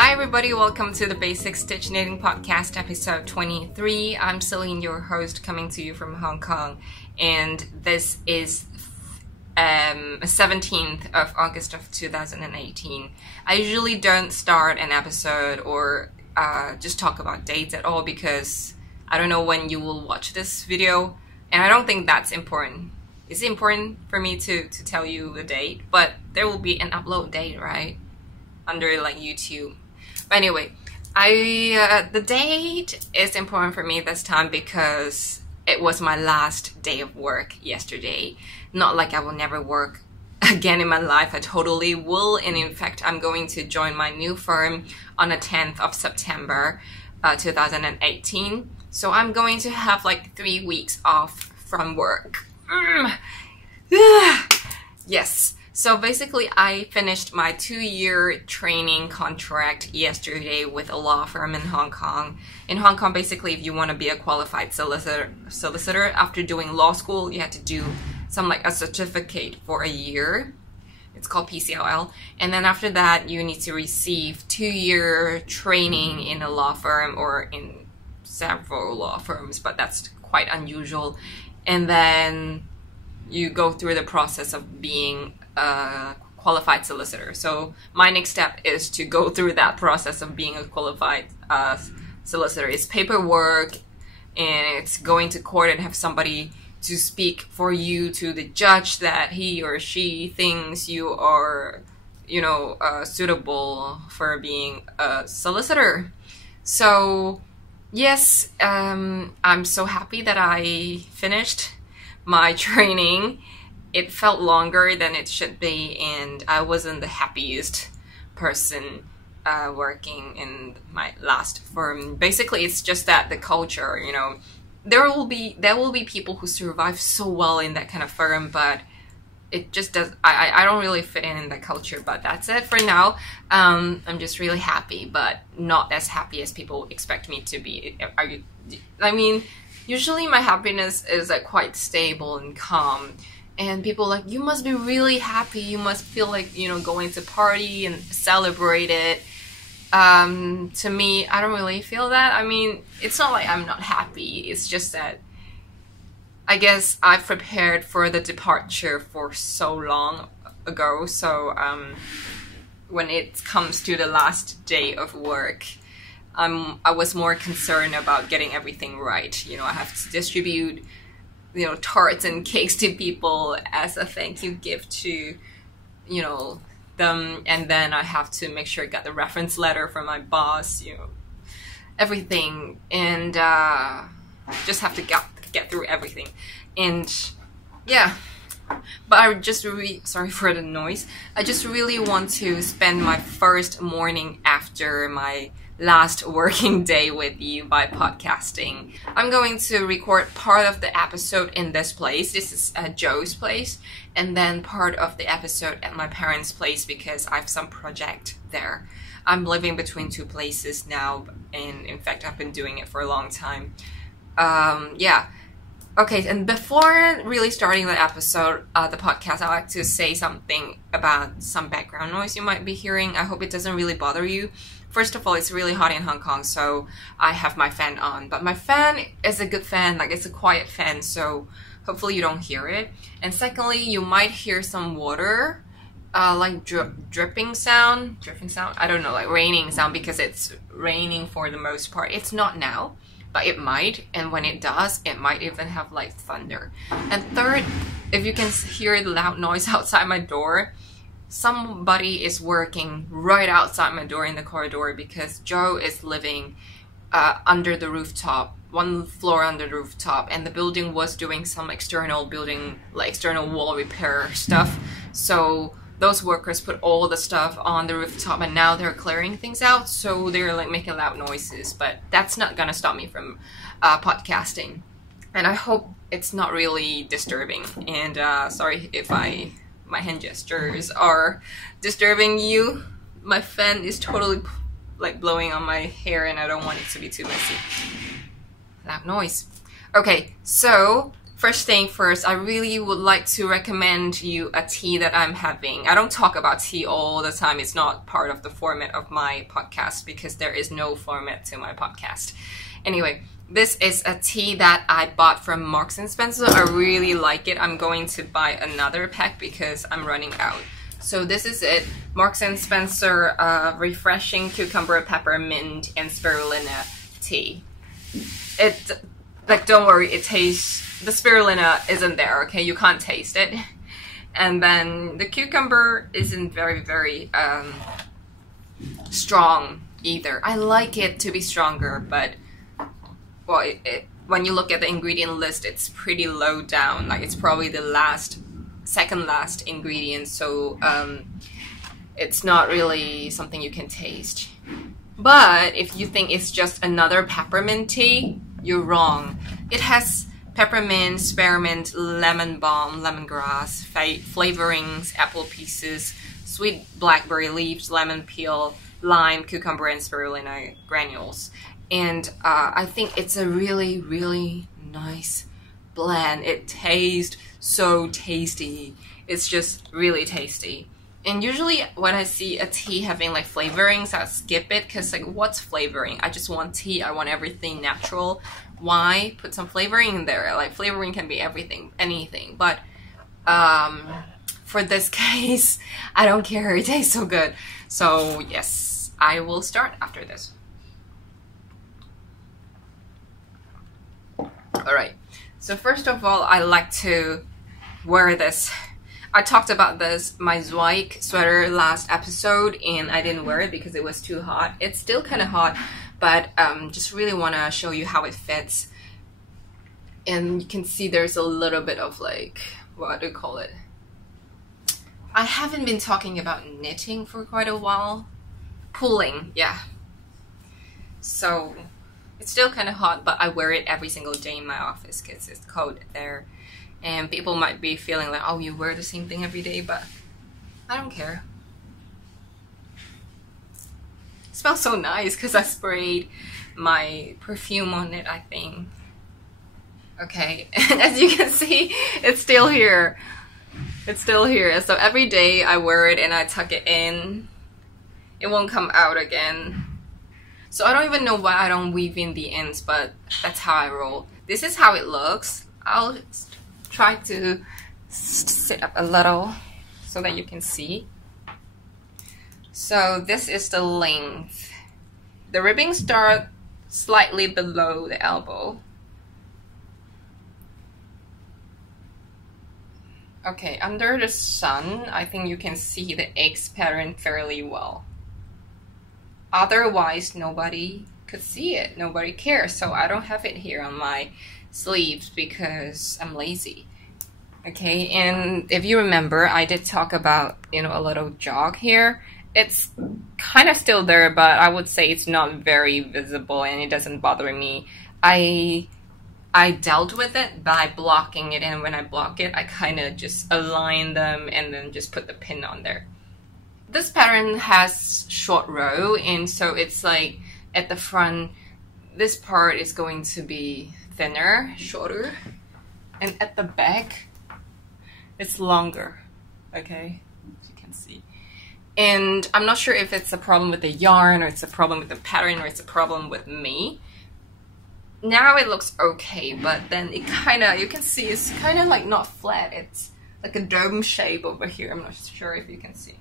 Hi everybody, welcome to the Basic Stitch Knitting Podcast, episode 23. I'm Celine, your host, coming to you from Hong Kong, and this is 17th of August of 2018. I usually don't start an episode or just talk about dates at all because I don't know when you will watch this video, and I don't think that's important. It's important for me to tell you the date, but there will be an upload date, right? Under like YouTube. But anyway, the date is important for me this time because it was my last day of work yesterday. Not like I will never work again in my life. I totally will, and in fact I'm going to join my new firm on the 10th of September 2018. So I'm going to have like 3 weeks off from work. Yes. So basically, I finished my 2-year training contract yesterday with a law firm in Hong Kong. In Hong Kong, basically, if you want to be a qualified solicitor after doing law school, you have to do a certificate for a year. It's called PCLL. And then after that, you need to receive 2-year training in a law firm or in several law firms, but that's quite unusual. And then you go through the process of being a qualified solicitor. So my next step is to go through that process of being a qualified solicitor. It's paperwork, and it's going to court and have somebody to speak for you to the judge that he or she thinks you are, suitable for being a solicitor. So yes, I'm so happy that I finished my training. It felt longer than it should be, and I wasn't the happiest person working in my last firm. Basically, it's just that the culture, there will be people who survive so well in that kind of firm, but it just does. I don't really fit in that culture. But that's it for now. I'm just really happy, but not as happy as people expect me to be. I mean, usually my happiness is like quite stable and calm. And people are like, you must be really happy. You must feel like, going to party and celebrate it. To me, I don't really feel that. I mean, it's not like I'm not happy. It's just that I guess I've prepared for the departure for so long ago. So when it comes to the last day of work, I was more concerned about getting everything right. I have to distribute tarts and cakes to people as a thank you gift to, them. And then I have to make sure I got the reference letter from my boss, everything. And just have to get through everything. And yeah, but I just really, sorry for the noise. I just really want to spend my first morning after my last working day with you by podcasting. I'm going to record part of the episode in this place. This is Joe's place, and then part of the episode at my parents' place because I have some project there. I'm living between two places now, and in fact I've been doing it for a long time. Yeah. Okay, and before really starting the episode, the podcast, I'd like to say something about some background noise you might be hearing. I hope it doesn't really bother you. First of all, it's really hot in Hong Kong, so I have my fan on. But my fan is a good fan, like it's a quiet fan, so hopefully you don't hear it. And secondly, you might hear some water, like dripping sound, I don't know, like raining sound, because it's raining for the most part. It's not now, but it might, and when it does, it might even have like thunder. And third, if you can hear the loud noise outside my door, somebody is working right outside my door in the corridor because Joe is living under the rooftop, one floor under the rooftop, and the building was doing some external wall repair stuff. So those workers put all the stuff on the rooftop, and now they're clearing things out, so they're like making loud noises, but that's not gonna stop me from podcasting. And I hope it's not really disturbing, and sorry if my hand gestures are disturbing you. My fan is totally like blowing on my hair, and I don't want it to be too messy. Loud noise. Okay, so first thing first, I really would like to recommend you a tea that I'm having. I don't talk about tea all the time. It's not part of the format of my podcast because there is no format to my podcast. Anyway, this is a tea that I bought from Marks & Spencer. I really like it. I'm going to buy another pack because I'm running out. So this is it. Marks & Spencer Refreshing Cucumber Peppermint and Spirulina Tea. It, like, don't worry, it tastes... The spirulina isn't there, okay? You can't taste it. And then the cucumber isn't very strong either. I like it to be stronger, but well, when you look at the ingredient list, it's pretty low down. Like, it's probably the second last ingredient, so it's not really something you can taste. But if you think it's just another peppermint tea, you're wrong. It has peppermint, spearmint, lemon balm, lemongrass, flavorings, apple pieces, sweet blackberry leaves, lemon peel, lime, cucumber, and spirulina granules. And I think it's a really nice blend. It tastes so tasty. It's just really tasty. And usually when I see a tea having like flavorings, I skip it because like, what's flavoring? I just want tea. I want everything natural. Why put some flavoring in there? Like, flavoring can be everything, anything. But for this case, I don't care. It tastes so good. So yes, I will start after this. Alright, so first of all, I like to wear this. I talked about this, my Zweig sweater last episode, and I didn't wear it because it was too hot. It's still kind of hot, but just really want to show you how it fits. And you can see there's a little bit of like, what do you call it? I haven't been talking about knitting for quite a while. Pulling, yeah. So it's still kind of hot, but I wear it every single day in my office because it's cold there. And people might be feeling like, oh, you wear the same thing every day, but I don't care. It smells so nice because I sprayed my perfume on it, I think. Okay, and as you can see, it's still here. It's still here. So every day I wear it and I tuck it in. It won't come out again. So I don't even know why I don't weave in the ends, but that's how I roll. This is how it looks. I'll try to sit up a little so that you can see. So this is the length. The ribbing starts slightly below the elbow. Okay, under the sun, I think you can see the X pattern fairly well. Otherwise, nobody could see it. Nobody cares. So I don't have it here on my sleeves because I'm lazy. Okay, and if you remember, I did talk about, you know, a little jog here. It's kind of still there, but I would say it's not very visible and it doesn't bother me. I dealt with it by blocking it, and when I block it, I kind of just align them and then just put the pin on there. This pattern has short row, and so it's like at the front, this part is going to be thinner, shorter, and at the back, it's longer, okay, as you can see. And I'm not sure if it's a problem with the yarn, or it's a problem with the pattern, or it's a problem with me. Now it looks okay, but then it kind of, you can see it's kind of like not flat. It's like a dome shape over here. I'm not sure if you can see.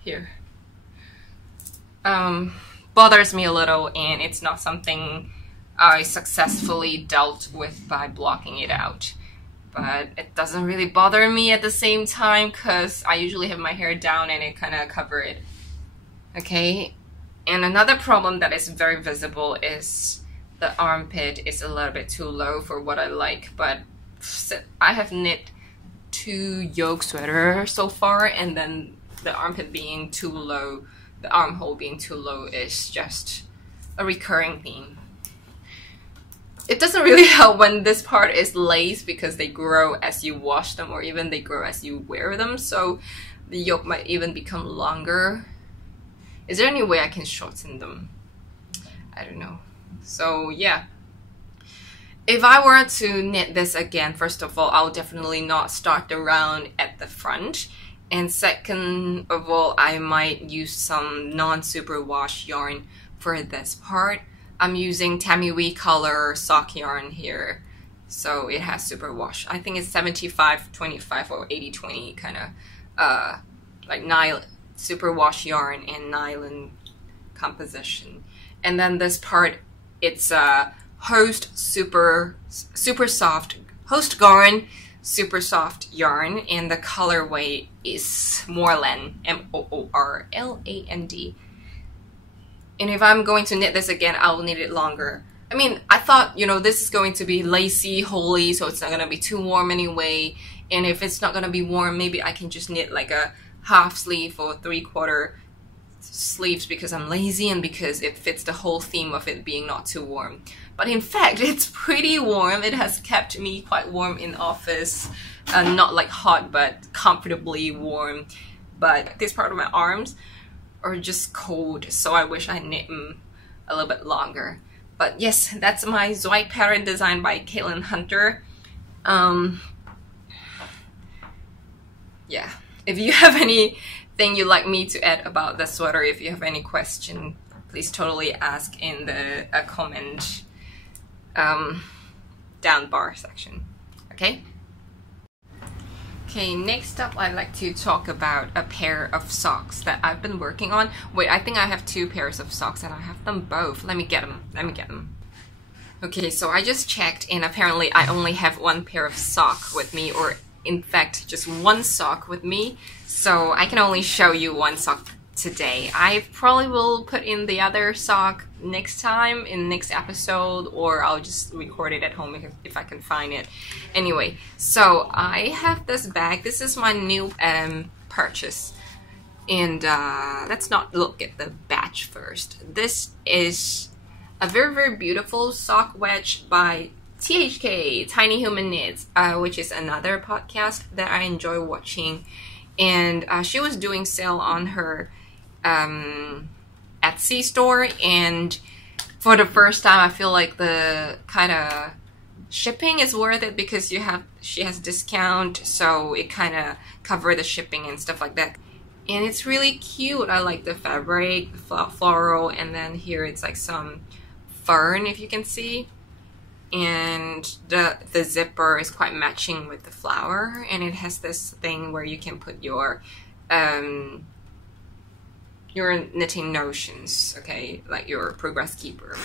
Here. Bothers me a little, and it's not something I successfully dealt with by blocking it out. But it doesn't really bother me at the same time because I usually have my hair down and it kind of cover it. Okay. And another problem that is very visible is the armpit is a little bit too low for what I like, but I have knit 2 yoke sweaters so far, and then the armpit being too low, the armhole being too low is just a recurring theme. It doesn't really help when this part is lace because they grow as you wash them, or even they grow as you wear them, so the yoke might even become longer. Is there any way I can shorten them? I don't know. So yeah. If I were to knit this again, first of all, I'll definitely not start the round at the front. And second of all, I might use some non-superwash yarn for this part. I'm using Tamiwi color sock yarn here, so it has superwash. I think it's 75-25 or 80-20 kind of like nylon superwash yarn and nylon composition. And then this part, it's a host super soft host garn, super soft yarn, and the colorway is Moorland, Moorland. And if I'm going to knit this again, I'll knit it longer. I mean, I thought, you know, this is going to be lacy, holey, so it's not going to be too warm anyway. And if it's not going to be warm, maybe I can just knit like a half sleeve or 3/4 sleeves because I'm lazy and because it fits the whole theme of it being not too warm. But in fact, it's pretty warm. It has kept me quite warm in office. Not like hot, but comfortably warm. But this part of my arms are just cold, so I wish I knit them a little bit longer. But yes, that's my Zweig pattern designed by Caitlin Hunter. Yeah, if you have anything you'd like me to add about the sweater, if you have any question, please totally ask in the comment down bar section. Okay? Okay, next up I'd like to talk about a pair of socks that I've been working on. Wait, I think I have 2 pairs of socks and I have them both. Let me get them. Okay, so I just checked and apparently I only have 1 pair of sock with me, or in fact just 1 sock with me. So I can only show you 1 sock today. I probably will put in the other sock next time in next episode, or I'll just record it at home if I can find it. Anyway, so I have this bag. This is my new purchase, and let's not look at the batch first. This is a very beautiful sock wedge by THK, Tiny Human Knits, which is another podcast that I enjoy watching. And she was doing sale on her Etsy store, and for the first time I feel like the kind of shipping is worth it because she has discount, so it kind of cover the shipping and stuff like that. And it's really cute. I like the fabric, the floral, and then here it's like some fern, if you can see. And the zipper is quite matching with the flower, and it has this thing where you can put your knitting notions, okay, like your progress keeper.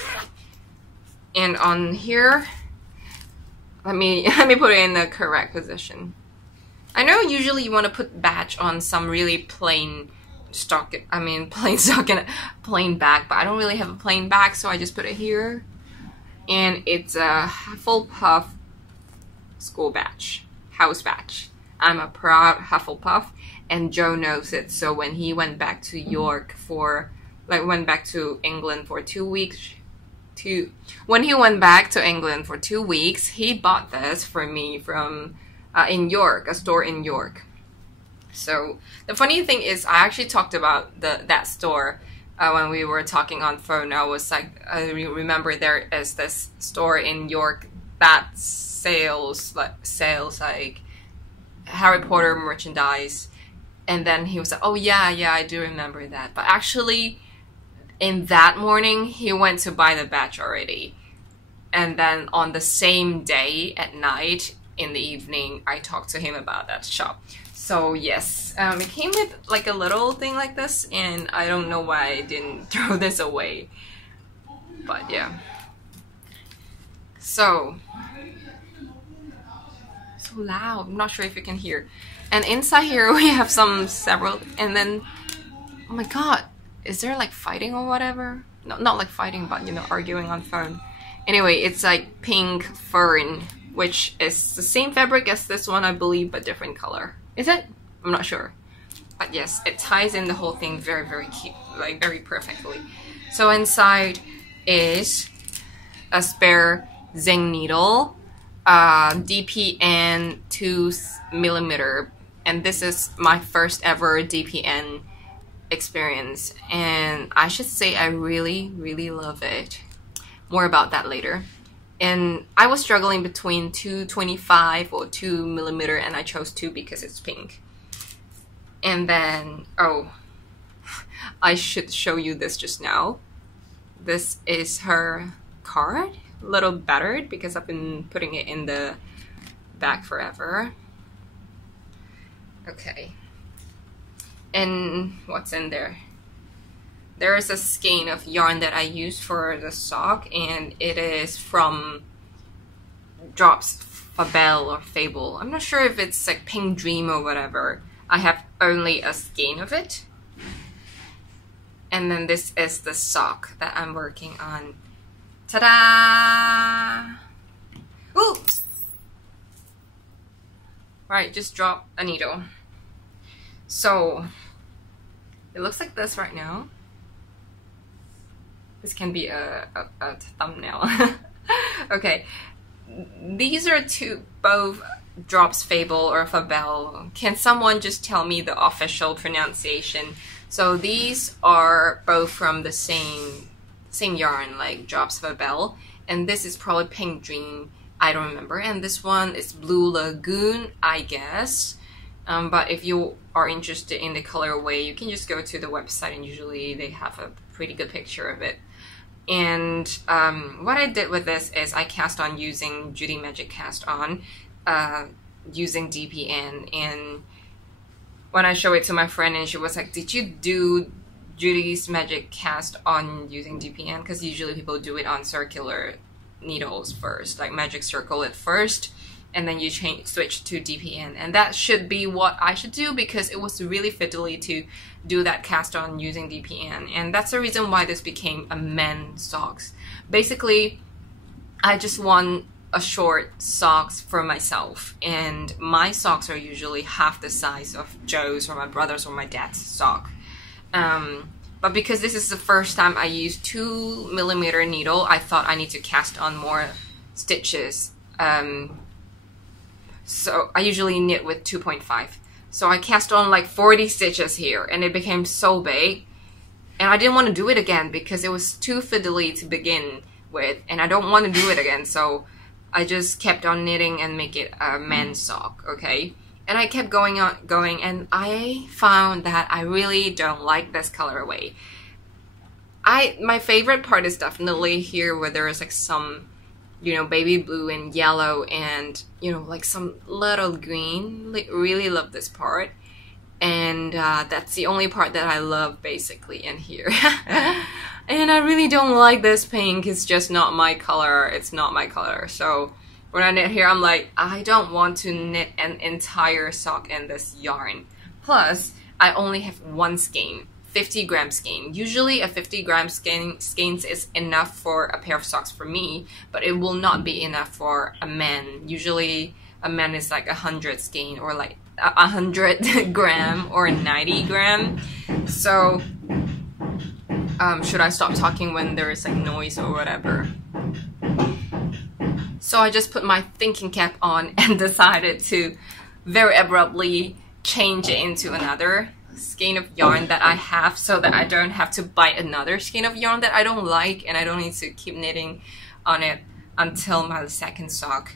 And on here, let me put it in the correct position. I know usually you want to put batch on some really plain stock, plain stock and plain back, but I don't really have a plain back, so I just put it here. And it's a Hufflepuff school batch, house batch. I'm a proud Hufflepuff, and Joe knows it. So when he went back to went back to England for 2 weeks, when he went back to England for 2 weeks, he bought this for me from in York, a store in York. So the funny thing is, I actually talked about that store. When we were talking on phone, I was like, I remember there is this store in York that sales like Harry Potter merchandise. And then he was like, oh yeah, I do remember that. But actually, in that morning, he went to buy the batch already. And then on the same day at night, in the evening, I talked to him about that shop. So yes, it came with like a little thing like this, and I don't know why I didn't throw this away. But yeah. So loud, I'm not sure if you can hear. And inside here we have several, and then, oh my god, is there like fighting or whatever? No, not like fighting, but you know, arguing on phone. Anyway, it's like pink fern, which is the same fabric as this one, I believe, but different color. Is it? I'm not sure. But yes, it ties in the whole thing very cute, like very perfectly. So inside is a spare Zing needle, DPN 2mm, and this is my first ever DPN experience, and I should say I really love it. More about that later. And I was struggling between 225 or 2mm, and I chose 2 because it's pink. And then, oh, I should show you this just now. This is her card, a little battered because I've been putting it in the bag forever. Okay. And what's in there? There is a skein of yarn that I used for the sock, and it is from Drops Fabel or Fabel. I'm not sure if it's like Pink Dream or whatever. I have only a skein of it. And then this is the sock that I'm working on. Ta-da! Oops! Right, just drop a needle. So, it looks like this right now. This can be a thumbnail. Okay, these are both Drops Fable or Fabel. Can someone just tell me the official pronunciation? So these are both from the same yarn, like Drops Fabel, and this is probably Pink Dream. I don't remember. And this one is Blue Lagoon, I guess. But if you are interested in the colorway, you can just go to the website, and usually they have a pretty good picture of it. And what I did with this is I cast on using Judy Magic Cast On, using DPN. And when I showed it to my friend, and she was like, "Did you do Judy's Magic Cast On using DPN?" Because usually people do it on circular needles first, like Magic Circle it first, and then you switch to DPN. And that should be what I should do, because it was really fiddly to do that cast on using DPN. And that's the reason why this became a men's socks. Basically, I just want a short socks for myself, and my socks are usually half the size of Joe's or my brother's or my dad's sock. But because this is the first time I used 2mm needle, I thought I need to cast on more stitches. So I usually knit with 2.5. So I cast on like 40 stitches here, and it became so big. And I didn't want to do it again because it was too fiddly to begin with, and I don't want to do it again. So I just kept on knitting and make it a men's sock, okay? And I kept going, and I found that I really don't like this colorway. My favorite part is definitely here where there is like some, you know, baby blue and yellow and, you know, like some little green. Like, really love this part. And that's the only part that I love basically in here. And I really don't like this pink. It's just not my color. It's not my color. So when I knit here, I'm like, I don't want to knit an entire sock in this yarn. Plus, I only have one skein, 50-gram skein. Usually a 50-gram skein is enough for a pair of socks for me, but it will not be enough for a man. Usually a man is like 100 skein, or like 100 gram or 90 gram. So should I stop talking when there is like noise or whatever? So I just put my thinking cap on and decided to very abruptly change it into another skein of yarn that I have, so that I don't have to buy another skein of yarn that I don't like, and I don't need to keep knitting on it until my second sock.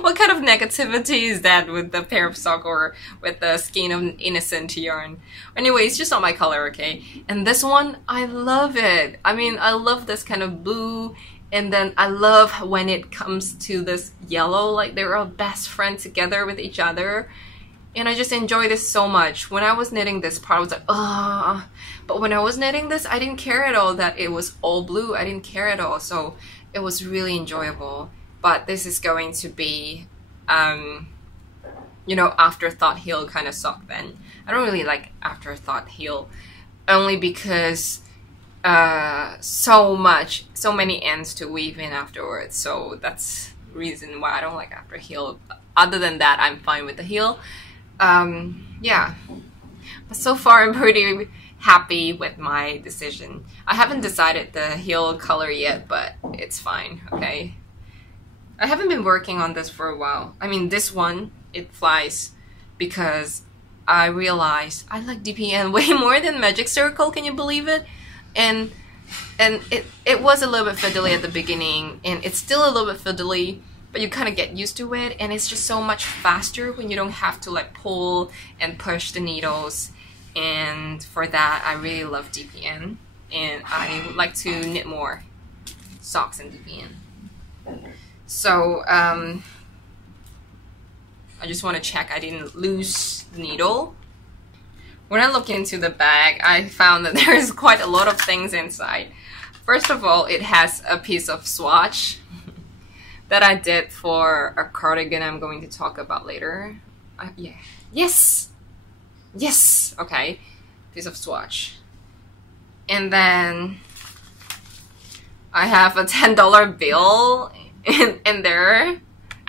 What kind of negativity is that with the pair of sock or with the skein of innocent yarn? Anyway, it's just not my color, okay? And this one, I love it. I mean, I love this kind of blue, and then I love when it comes to this yellow, like they're all best friends together with each other. And I just enjoy this so much. When I was knitting this part, I was like, ah. But when I was knitting this, I didn't care at all that it was all blue. I didn't care at all. So it was really enjoyable. But this is going to be, you know, afterthought heel kind of sock then. I don't really like afterthought heel, only because so many ends to weave in afterwards. So that's the reason why I don't like after heel. Other than that, I'm fine with the heel. Yeah, but so far I'm pretty happy with my decision. I haven't decided the heel color yet, but it's fine, okay? I haven't been working on this for a while. I mean, this one, it flies because I realized I like DPN way more than Magic Circle, can you believe it? And And it was a little bit fiddly at the beginning, and it's still a little bit fiddly, but you kind of get used to it, and it's just so much faster when you don't have to like pull and push the needles. And for that, I really love DPN, and I would like to knit more socks in DPN. So I just want to check I didn't lose the needle. When I look into the bag, I found that there's quite a lot of things inside. First of all, it has a piece of swatch that I did for a cardigan I'm going to talk about later. Yeah. Yes! Yes! Okay. Piece of swatch. And then I have a $10 bill in there.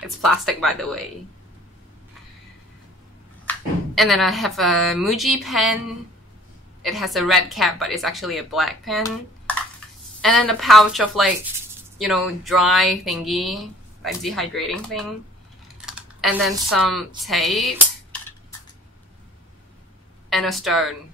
It's plastic, by the way. And then I have a Muji pen. It has a red cap, but it's actually a black pen. And then a pouch of like, you know, dry thingy, like dehydrating thing. And then some tape. And a stone.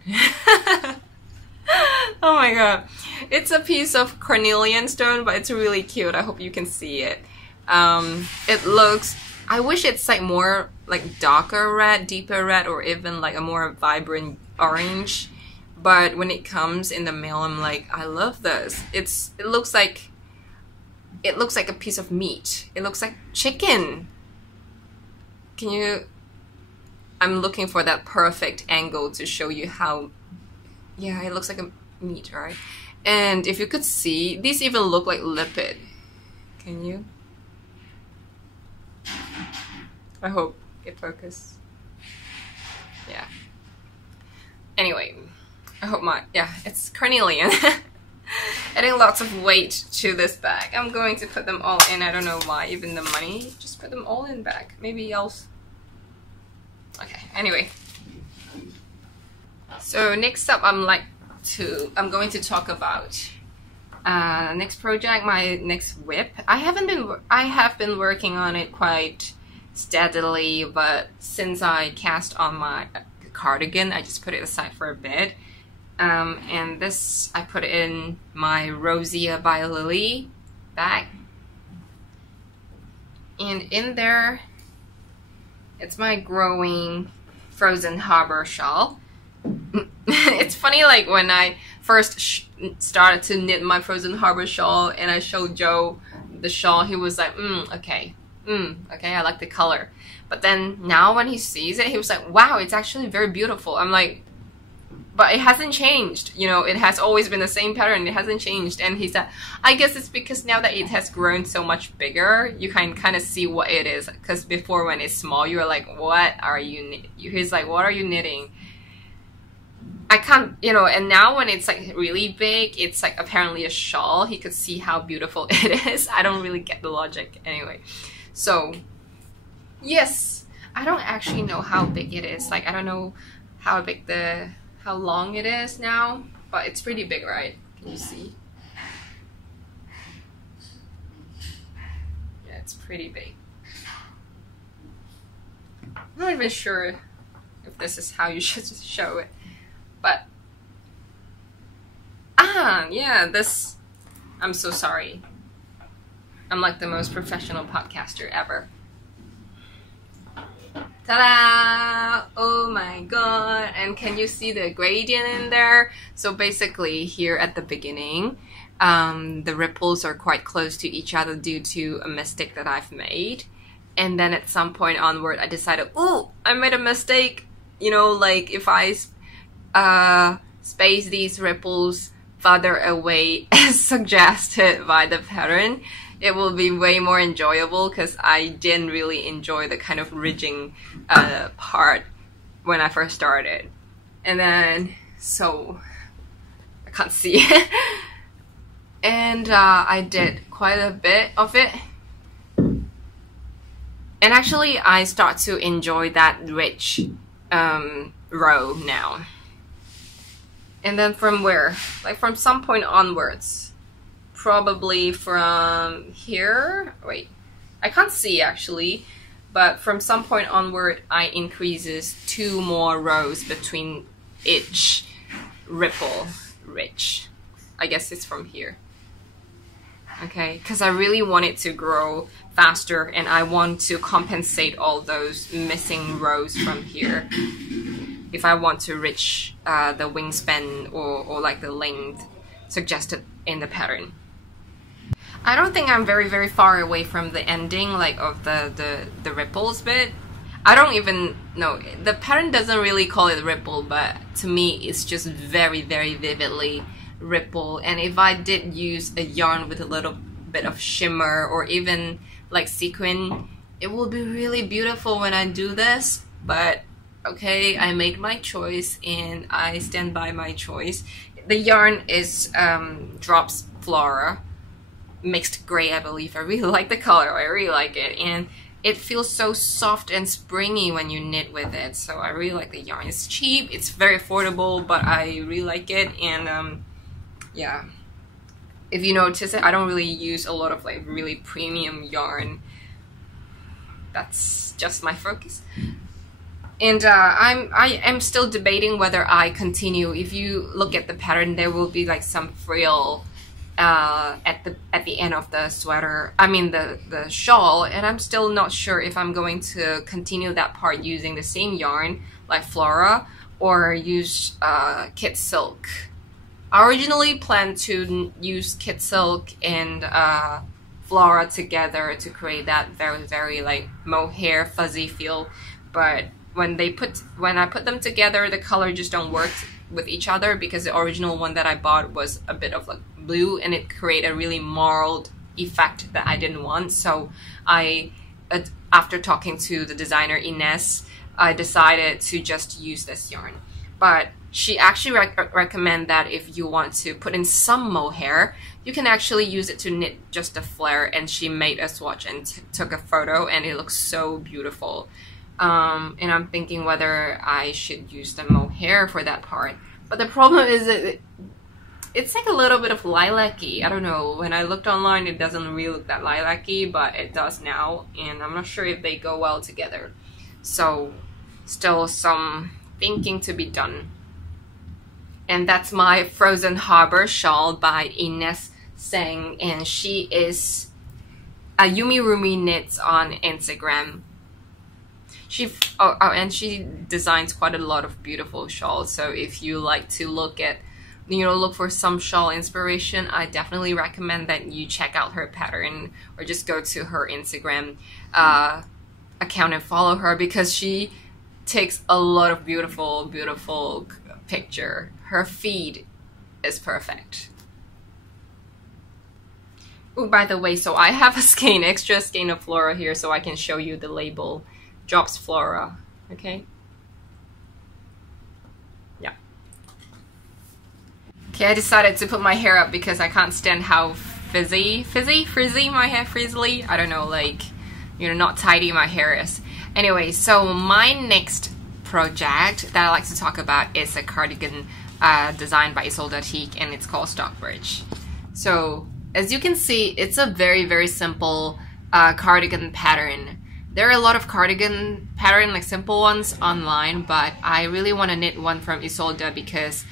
Oh my god. It's a piece of cornelian stone, but it's really cute. I hope you can see it. It looks... I wish it's like more like darker red, deeper red, or even like a more vibrant orange. But when it comes in the mail, I'm like, I love this. It looks like a piece of meat. It looks like chicken. Can you? I'm looking for that perfect angle to show you how. Yeah, it looks like a meat, right? And if you could see, these even look like lipid. Can you? I hope it focus. Yeah. Anyway, I hope it's carnelian. Adding lots of weight to this bag. I'm going to put them all in. I don't know why, even the money. Just put them all in back. Maybe else. Okay, anyway. So next up, I'm going to talk about next project, my next whip. I have been working on it quite steadily, but since I cast on my cardigan, I just put it aside for a bit. And this, I put it in my Roseabylily bag. And in there, it's my growing frozen Harbour shawl. It's funny, like when I first started to knit my frozen Harbour shawl and I showed Joe the shawl, he was like, okay, I like the color. But then now when he sees it, he was like, wow, it's actually very beautiful. I'm like, but it hasn't changed. You know, it has always been the same pattern. It hasn't changed. And he said, I guess it's because now that it has grown so much bigger, you can kind of see what it is. Because before when it's small, you were like, what are you knitting? He's like, what are you knitting? I can't, you know, and now when it's like really big, it's like apparently a shawl. He could see how beautiful it is. I don't really get the logic anyway. So, yes, I don't actually know how big it is. Like, I don't know how long it is now, but it's pretty big, right? Can you see? Yeah, it's pretty big. I'm not even sure if this is how you should show it, but yeah, this, I'm so sorry. I'm like the most professional podcaster ever. Ta-da! Oh my god! And can you see the gradient in there? So basically here at the beginning, the ripples are quite close to each other due to a mistake that I've made. And then at some point onward, I decided, oh, I made a mistake. You know, like if I space these ripples farther away as suggested by the pattern, it will be way more enjoyable, because I didn't really enjoy the kind of ridging part when I first started. And then, so, I can't see it. And I did quite a bit of it. And actually, I start to enjoy that rich row now. And then from where? Like from some point onwards. Probably from here. Wait, I can't see actually. But from some point onward, I increases 2 more rows between each ripple ridge. I guess it's from here. Okay, because I really want it to grow faster, and I want to compensate all those missing rows from here if I want to reach the wingspan or like the length suggested in the pattern. I don't think I'm very far away from the ending, like of the ripples bit. I don't even know, the pattern doesn't really call it ripple, but to me it's just very vividly ripple. And if I did use a yarn with a little bit of shimmer or even like sequin, it will be really beautiful when I do this. But okay, I made my choice and I stand by my choice. The yarn is Drops Flora mixed gray, I believe. I really like the color, I really like it, and it feels so soft and springy when you knit with it, so I really like the yarn. It's cheap, it's very affordable, but I really like it. And yeah, if you notice it, I don't really use a lot of like really premium yarn. That's just my focus. And I am still debating whether I continue. If you look at the pattern, there will be like some frill at the end of the sweater, I mean the shawl, and I'm still not sure if I'm going to continue that part using the same yarn like Flora or use kit silk. I originally planned to use kit silk and Flora together to create that very like mohair fuzzy feel, but when I put them together, the color just don't work with each other, because the original one that I bought was a bit of like blue and it created a really marred effect that I didn't want. So I, after talking to the designer Inese, I decided to just use this yarn. But she actually recommend that if you want to put in some mohair, you can actually use it to knit just a flare, and she made a swatch and took a photo, and it looks so beautiful. And I'm thinking whether I should use the mohair for that part. But the problem is that it's like a little bit of lilac-y. I don't know, when I looked online it doesn't really look that lilac-y, but it does now, and I'm not sure if they go well together. So still some thinking to be done. And that's my Frozen Harbour shawl by Inese Sang, and she is a Yumirumiknits on Instagram. And she designs quite a lot of beautiful shawls, so if you like to look for some shawl inspiration, I definitely recommend that you check out her pattern or just go to her Instagram account and follow her, because she takes a lot of beautiful picture. Her feed is perfect. Oh, by the way, so I have a extra skein of Flora here, so I can show you the label. Drops Flora, okay? Yeah. Okay, I decided to put my hair up because I can't stand how frizzy my hair, frizzly, I don't know, like, not tidy my hair is. Anyway, so my next project that I like to talk about is a cardigan designed by Ysolda Teague, and it's called Stockbridge. So, as you can see, it's a very simple cardigan pattern. There are a lot of cardigan pattern, like simple ones online, but I really want to knit one from Ysolda because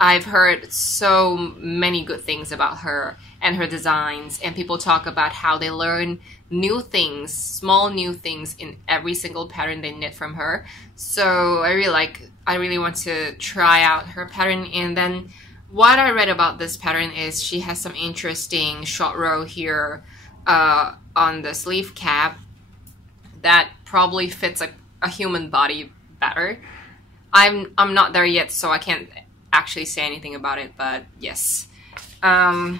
I've heard so many good things about her and her designs, and people talk about how they learn new things, small new things in every single pattern they knit from her. So I really want to try out her pattern. And then what I read about this pattern is she has some interesting short row here on the sleeve cap that probably fits a human body better. I'm not there yet, so I can't actually say anything about it, but yes. I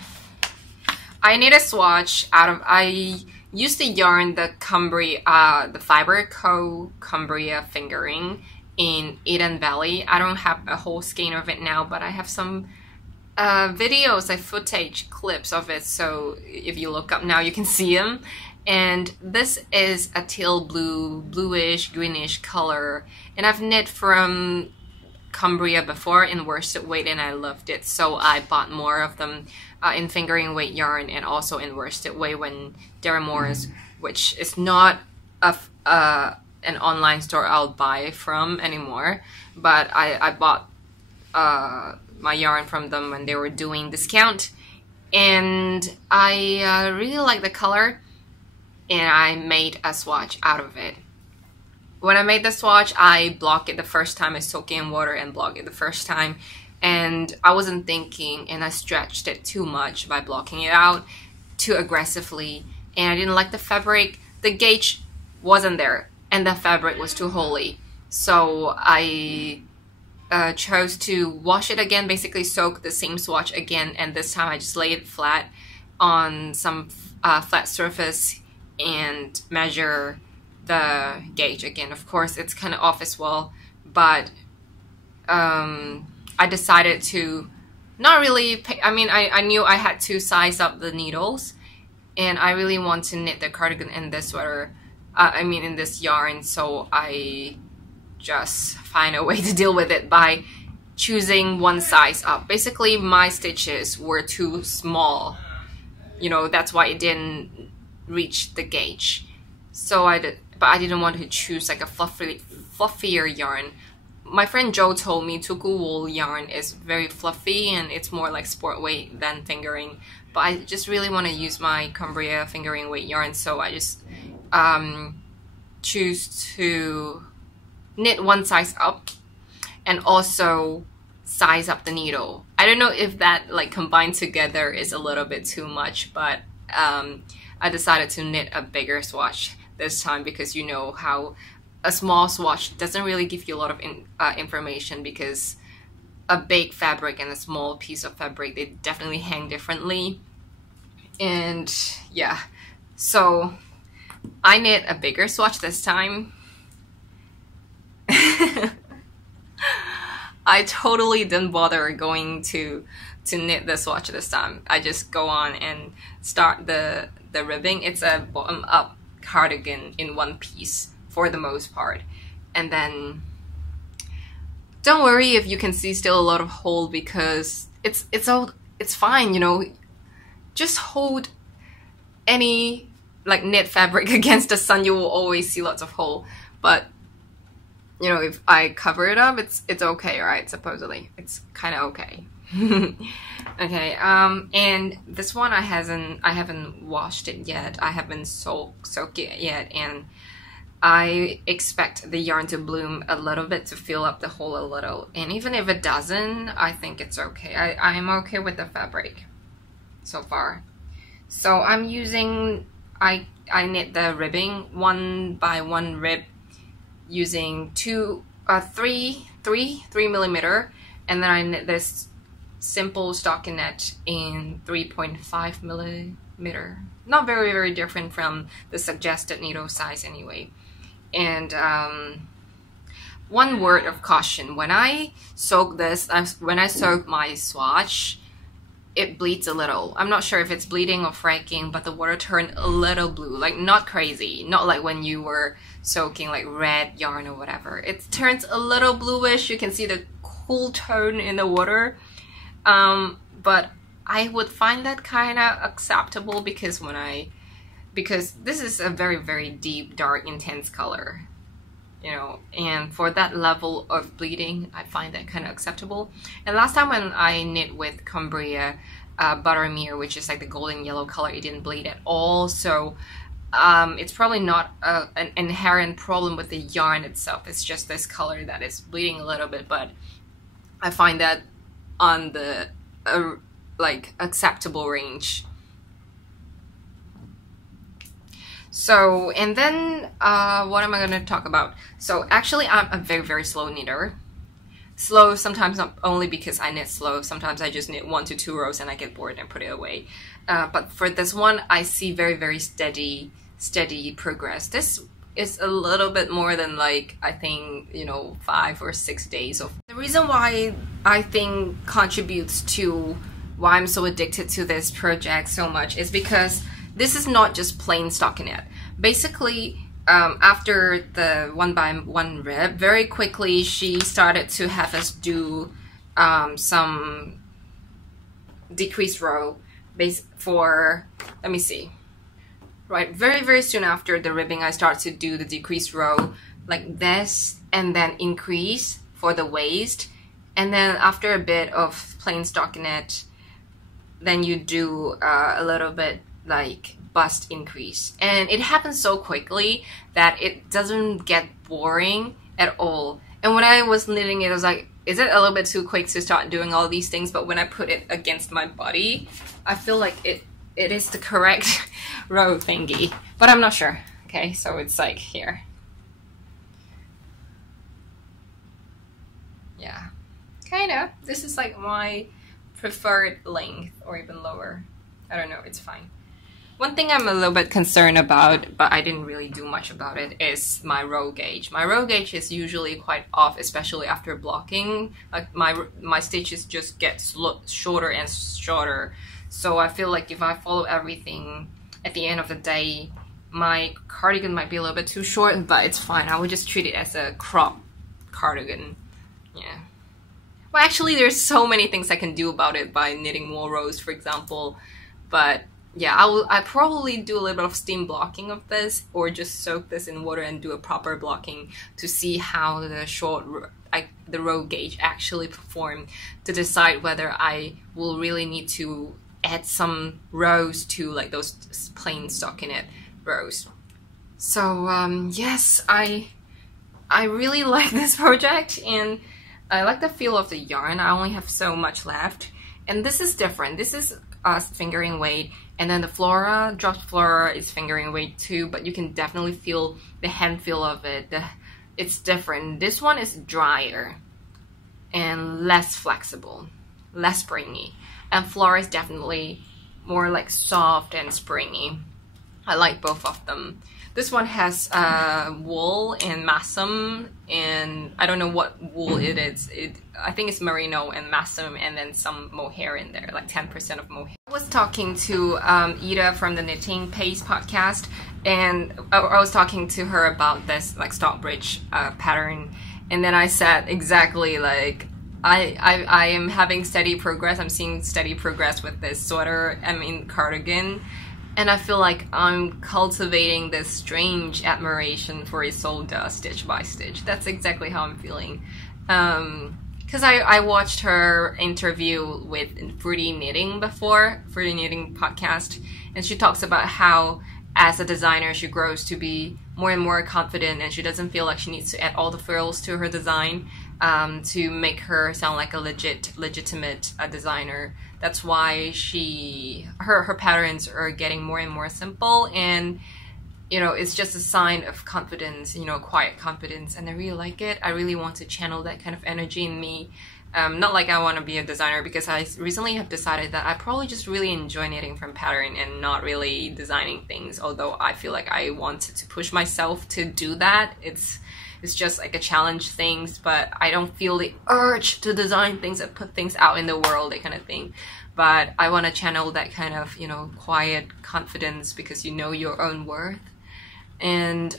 need a swatch I used the yarn, the Cumbria, the Fiber Co. Cumbria fingering in Eden Valley. I don't have a whole skein of it now, but I have some videos, like footage clips of it, so if you look up now you can see them. And this is a teal blue, bluish, greenish color, and I've knit from Cumbria before in worsted weight and I loved it, so I bought more of them in fingering weight yarn and also in worsted weight when they're more, which is not an online store I'll buy from anymore, but I bought my yarn from them when they were doing discount, and I really like the color, and I made a swatch out of it. When I made the swatch, I blocked it the first time. I soaked it in water and blocked it the first time, and I wasn't thinking, and I stretched it too much by blocking it out too aggressively, and I didn't like the fabric. The gauge wasn't there, and the fabric was too holey, so I chose to wash it again, basically soak the same swatch again, and this time I just laid it flat on some flat surface and measure the gauge again. Of course, it's kind of off as well, but I decided to not really pay, I knew I had to size up the needles, and I really want to knit the cardigan in this sweater, in this yarn, so I just find a way to deal with it by choosing one size up. Basically, my stitches were too small, you know, that's why it didn't reach the gauge. So but I didn't want to choose like a fluffier yarn. My friend Joe told me Tuku wool yarn is very fluffy and it's more like sport weight than fingering, but I just really want to use my Cumbria fingering weight yarn, so I just choose to knit one size up and also size up the needle. I don't know if that like combined together is a little bit too much, but I decided to knit a bigger swatch this time, because you know how a small swatch doesn't really give you a lot of information, because a big fabric and a small piece of fabric, they definitely hang differently. And yeah, so I knit a bigger swatch this time. I totally didn't bother going to knit the swatch this time. I just go on and start the ribbing. It's a bottom up cardigan in one piece for the most part, and then don't worry if you can see still a lot of hole, because it's fine, you know. Just hold any like knit fabric against the sun, you will always see lots of hole, but you know, if I cover it up, it's okay, right? Supposedly it's kind of okay. Okay, and this one I haven't washed it yet. I haven't soaked it yet, and I expect the yarn to bloom a little bit to fill up the hole a little, and even if it doesn't, I think it's okay. I'm okay with the fabric so far. So I'm using, I knit the ribbing 1 by 1 rib using 3 millimeter, and then I knit this simple stockinette in 3.5 millimeter. Not very different from the suggested needle size anyway. And one word of caution: when I soak this, when I soak my swatch, it bleeds a little. I'm not sure if it's bleeding or fracking, but the water turned a little blue, like not crazy, not like when you were soaking like red yarn or whatever. It turns a little bluish. You can see the cool tone in the water, but I would find that kind of acceptable, because this is a very deep, dark, intense color, you know, and for that level of bleeding, I find that kind of acceptable. And last time when I knit with Cumbria Buttermere, which is like the golden yellow color, it didn't bleed at all. So it's probably not an inherent problem with the yarn itself. It's just this color that is bleeding a little bit, but I find that on the like acceptable range. So, and then what am I going to talk about? So actually I'm a very slow knitter. Slow sometimes not only because I knit slow, sometimes I just knit 1 to 2 rows and I get bored and put it away. But for this one, I see very steady progress. This is a little bit more than like, I think, you know, 5 or 6 days of. The reason why I think contributes to why I'm so addicted to this project so much is because this is not just plain stockinette. Basically, after the 1 by 1 rib, very quickly she started to have us do some decreased row for, let me see. Right, very soon after the ribbing, I start to do the decreased row like this, and then increase for the waist, And then after a bit of plain stockinette, then you do a little bit like bust increase. And it happens so quickly that it doesn't get boring at all. And when I was knitting it, I was like, is it a little bit too quick to start doing all these things? But when I put it against my body, I feel like it is the correct row thingy. But I'm not sure. Okay, so it's like here. Yeah, kind of. This is like my preferred length, or even lower. I don't know, it's fine. One thing I'm a little bit concerned about, but I didn't really do much about it, is my row gauge. My row gauge is usually quite off, especially after blocking. Like my stitches just get shorter and shorter. So I feel like if I follow everything, at the end of the day, my cardigan might be a little bit too short, but it's fine. I would just treat it as a crop cardigan. Yeah. Well, actually, there's so many things I can do about it by knitting more rows, for example. But yeah, I probably do a little bit of steam blocking of this, or just soak this in water and do a proper blocking to see how the row gauge actually perform, to decide whether I will really need to add some rows to like those plain stockinette rows. So yes, I really like this project, and I like the feel of the yarn. I only have so much left, and this is different. This is fingering weight, and then the Flora, dropped Flora, is fingering weight too, but you can definitely feel the hand feel of it. It's different. This one is drier and less flexible, less springy, and Flora is definitely more like soft and springy. I like both of them. This one has wool and massum, and I don't know what wool it is. I think it's merino and massum, and then some mohair in there, like 10% of mohair. I was talking to Ida from the Knitting Pace podcast, and I was talking to her about this like Stockbridge pattern, and then I said exactly like, I am having steady progress. I'm seeing steady progress with this sweater, cardigan. And I feel like I'm cultivating this strange admiration for Ysolda stitch by stitch. That's exactly how I'm feeling. Because I watched her interview with Fruity Knitting before, Fruity Knitting podcast, and she talks about how as a designer she grows to be more and more confident, and she doesn't feel like she needs to add all the frills to her design to make her sound like a legitimate designer. That's why her patterns are getting more and more simple, and you know, it's just a sign of confidence, you know, quiet confidence, and I really like it. I really want to channel that kind of energy in me. Not like I want to be a designer, because I recently have decided that I probably just really enjoy knitting from pattern and not really designing things, although I feel like I wanted to push myself to do that. It's just like a challenge things, but I don't feel the urge to design things and put things out in the world, that kind of thing. But I want to channel that kind of, you know, quiet confidence, because you know your own worth. And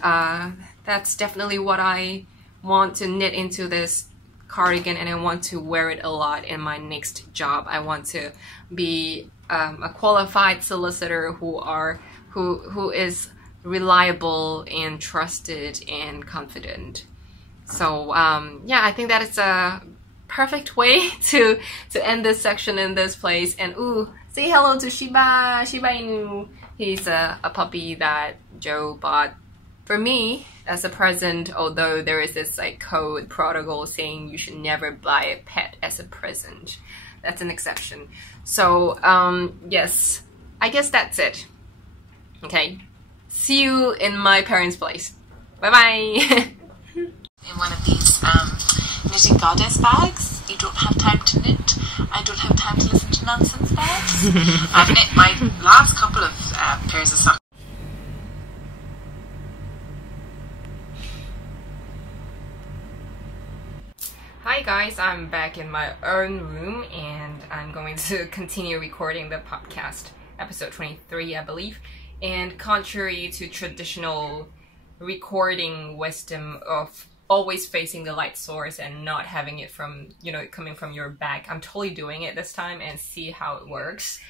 that's definitely what I want to knit into this cardigan, and I want to wear it a lot in my next job. I want to be a qualified solicitor who is reliable and trusted and confident. So yeah, I think that is a perfect way to end this section in this place. And ooh, say hello to Shiba Inu. He's a puppy that Joe bought for me as a present, although there is this like code protocol saying you should never buy a pet as a present. That's an exception. So yes, I guess that's it. Okay, see you in my parents' place. Bye bye. In one of these knitting goddess bags. You don't have time to knit. I don't have time to listen to nonsense bags. I've knit my last couple of pairs of socks. Hi guys, I'm back in my own room, and I'm going to continue recording the podcast, episode 23, I believe. And contrary to traditional recording wisdom of always facing the light source and not having it from, you know, coming from your back, I'm totally doing it this time and see how it works.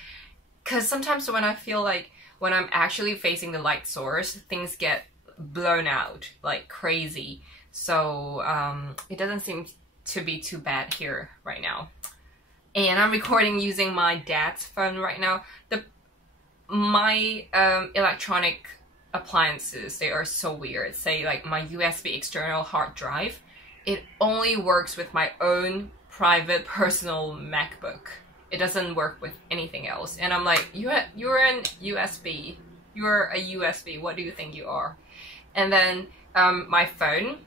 Because sometimes when I feel like when I'm actually facing the light source, things get blown out like crazy. So it doesn't seem to be too bad here right now. And I'm recording using my dad's phone right now. My electronic appliances, they are so weird. Say like my USB external hard drive, it only works with my own private personal MacBook. It doesn't work with anything else. And I'm like, you're an USB. You're a USB. What do you think you are? And then my phone,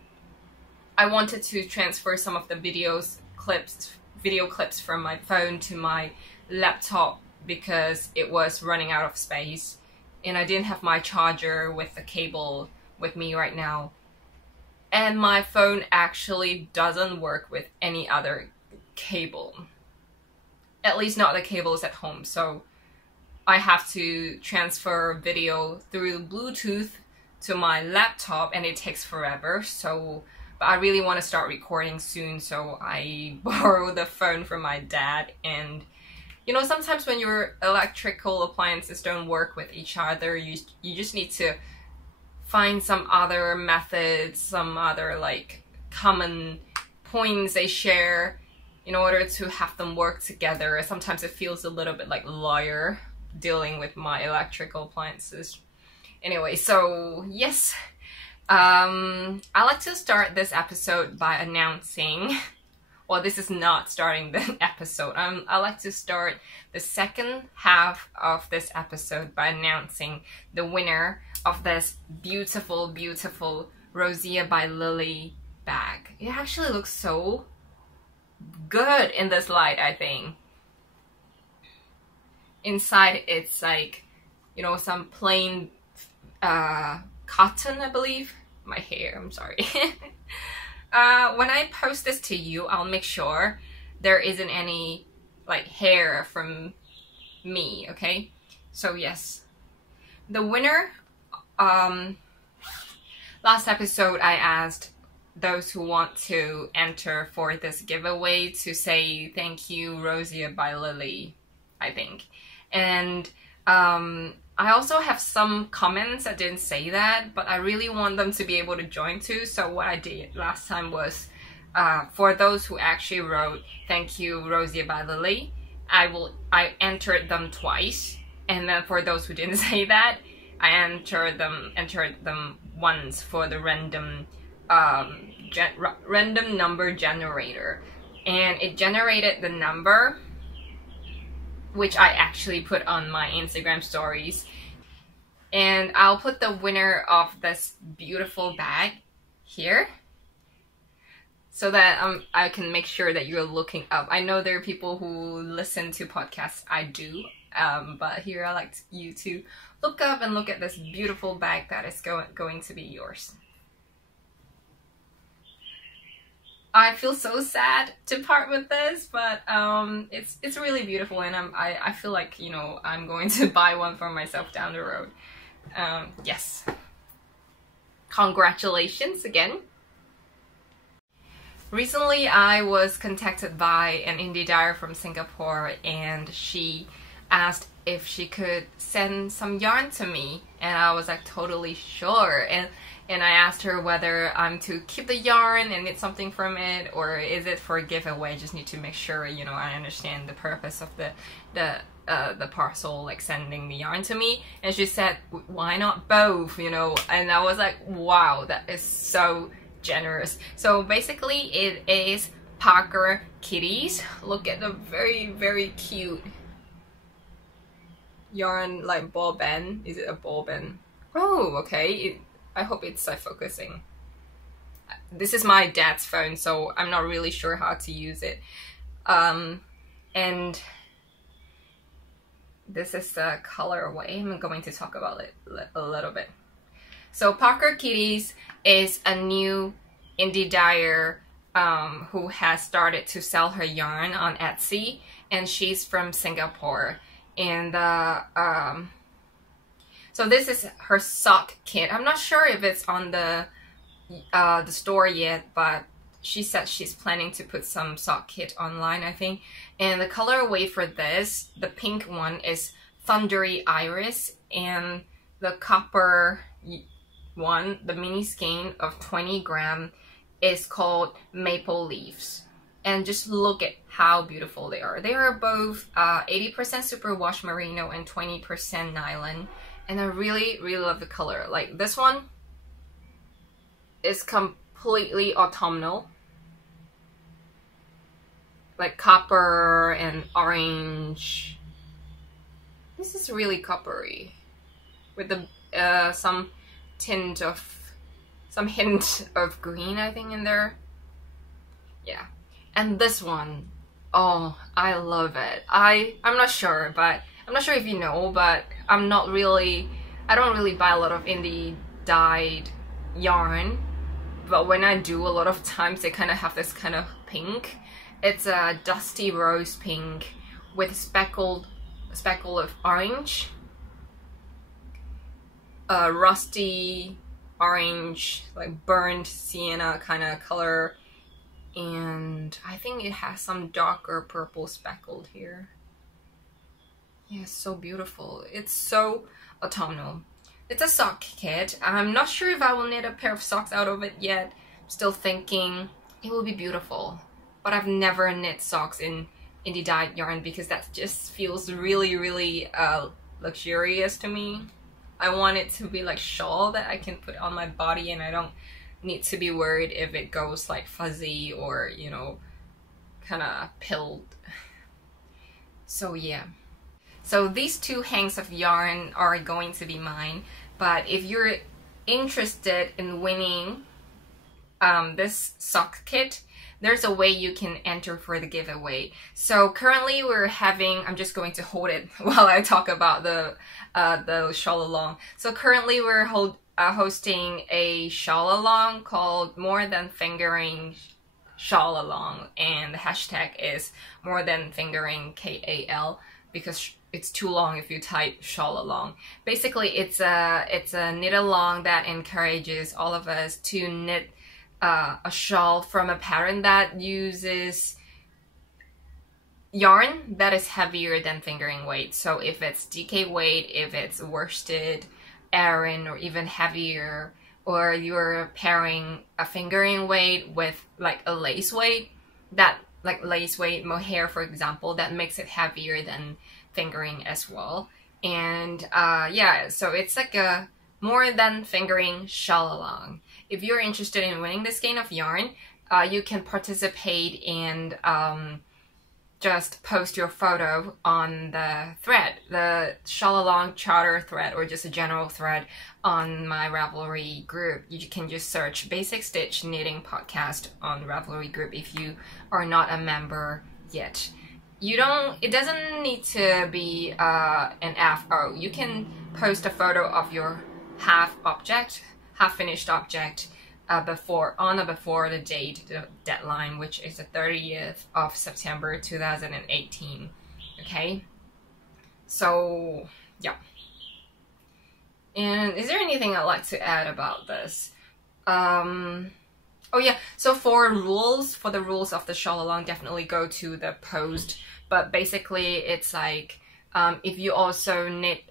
I wanted to transfer some of the video clips from my phone to my laptop because it was running out of space. And I didn't have my charger with the cable with me right now. And my phone actually doesn't work with any other cable. At least not the cables at home. So I have to transfer video through Bluetooth to my laptop and it takes forever. So, but I really want to start recording soon, so I borrow the phone from my dad. And you know, sometimes when your electrical appliances don't work with each other, you just need to find some other methods, some other like common points they share in order to have them work together. Sometimes it feels a little bit like a lawyer dealing with my electrical appliances. Anyway, so yes, I like to start this episode by announcing, well, this is not starting the episode. I like to start the second half of this episode by announcing the winner of this beautiful, beautiful Roseabylily bag. It actually looks so good in this light, I think. Inside it's like, you know, some plain cotton, I believe. My hair, I'm sorry. When I post this to you, I'll make sure there isn't any like hair from me, okay? So yes, the winner, last episode I asked those who want to enter for this giveaway to say thank you Roseabylily, I think. And I also have some comments that didn't say that, but I really want them to be able to join too. So what I did last time was, for those who actually wrote thank you Roseabylily, I entered them twice. And then for those who didn't say that, I entered them once for the random random number generator, and it generated the number which I actually put on my Instagram stories. And I'll put the winner of this beautiful bag here so that I can make sure that you're looking up. I know there are people who listen to podcasts, I do, but here I like you to look up and look at this beautiful bag that is going to be yours. I feel so sad to part with this, but it's really beautiful, and I feel like, you know, I'm going to buy one for myself down the road. Yes. Congratulations again. Recently, I was contacted by an indie dyer from Singapore, and she asked if she could send some yarn to me, and I was like totally sure. And I asked her whether I'm to keep the yarn and knit something from it, or is it for a giveaway. I just need to make sure, you know, I understand the purpose of the parcel, like sending the yarn to me. And she said, why not both, you know? And I was like, wow, that is so generous. So basically it is Parkour Kitties. Look at the very, very cute yarn, like ball band. Is it a ball band? Oh, okay. I hope it's focusing. This is my dad's phone, so I'm not really sure how to use it. And this is the colorway. I'm going to talk about it a little bit. So Parkour Kitties is a new indie dyer who has started to sell her yarn on Etsy, and she's from Singapore. And so this is her sock kit. I'm not sure if it's on the store yet, but she said she's planning to put some sock kit online, I think. And the colorway for this, the pink one, is Thundery Iris, and the copper one, the mini skein of 20 gram, is called Maple Leaves. and just look at how beautiful they are. They are both 80% superwash merino and 20% nylon, and I really love the color. Like this one is completely autumnal, like copper and orange. This is really coppery with the some hint of green, I think, in there. Yeah. And this one, oh, I love it. I'm not sure, but I'm not sure if you know, but I don't really buy a lot of indie dyed yarn, but when I do, a lot of times they kind of have this kind of pink. It's a dusty rose pink with speckle of orange, rusty orange, like burnt sienna kind of color, and I think it has some darker purple speckled here. Yeah, it's so beautiful. It's so autumnal. It's a sock kit. I'm not sure if I will knit a pair of socks out of it yet. I'm still thinking it will be beautiful, but I've never knit socks in indie dyed yarn because that just feels really luxurious to me. I want it to be like shawl that I can put on my body, and I don't need to be worried if it goes like fuzzy or, you know, kind of pilled. So yeah. So these two hanks of yarn are going to be mine, but if you're interested in winning this sock kit, there's a way you can enter for the giveaway. So currently we're having, I'm just going to hold it while I talk about the shawl along. So currently we're hosting a shawl along called More Than Fingering Shawl Along, and the hashtag is More Than Fingering KAL because it's too long if you type shawl along. Basically it's a knit along that encourages all of us to knit a shawl from a pattern that uses yarn that is heavier than fingering weight. So if it's DK weight, if it's worsted, Aran, or even heavier, or you're pairing a fingering weight with like a lace weight, that like lace weight mohair, for example, that makes it heavier than fingering as well. And yeah, so it's like a More Than Fingering shawl along. If you're interested in winning this skein of yarn, you can participate and just post your photo on the thread, the shawl along charter thread, or just a general thread on my Ravelry group. You can just search Basic Stitch Knitting Podcast on Ravelry group if you are not a member yet. It doesn't need to be an FO. You can post a photo of your half finished object before the date, the deadline, which is the 30th of September 2018. Okay, so yeah. And is there anything I'd like to add about this? Oh yeah, so for the rules of the shawl along, definitely go to the post. But basically it's like if you also knit